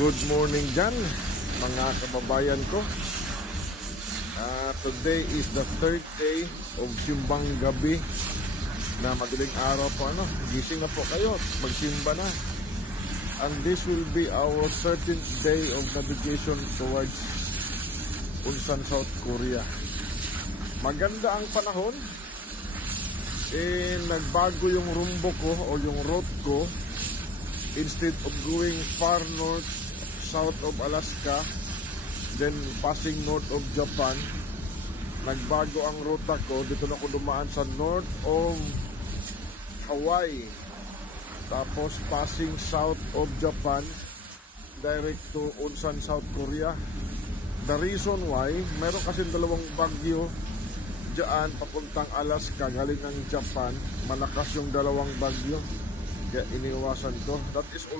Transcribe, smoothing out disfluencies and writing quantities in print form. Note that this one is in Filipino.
Good morning dyan, mga kababayan ko. Today is the third day of Simbang Gabi na madaling araw po. Gising na po kayo, magsimba na. And this will be our 13th day of navigation towards Ulsan, South Korea. Maganda ang panahon. Nagbago yung rumbo ko o yung route ko. Instead of going far north, south of Alaska, then passing north of Japan, nagbago ang ruta ko. Dito na ako dumaan sa north of Hawaii, tapos passing south of Japan, direct to Ulsan, South Korea. The reason why, meron kasi dalawang bagyo dyan papuntang Alaska, galing ng Japan. Malakas yung dalawang bagyo, kaya iniwasan ko. That is also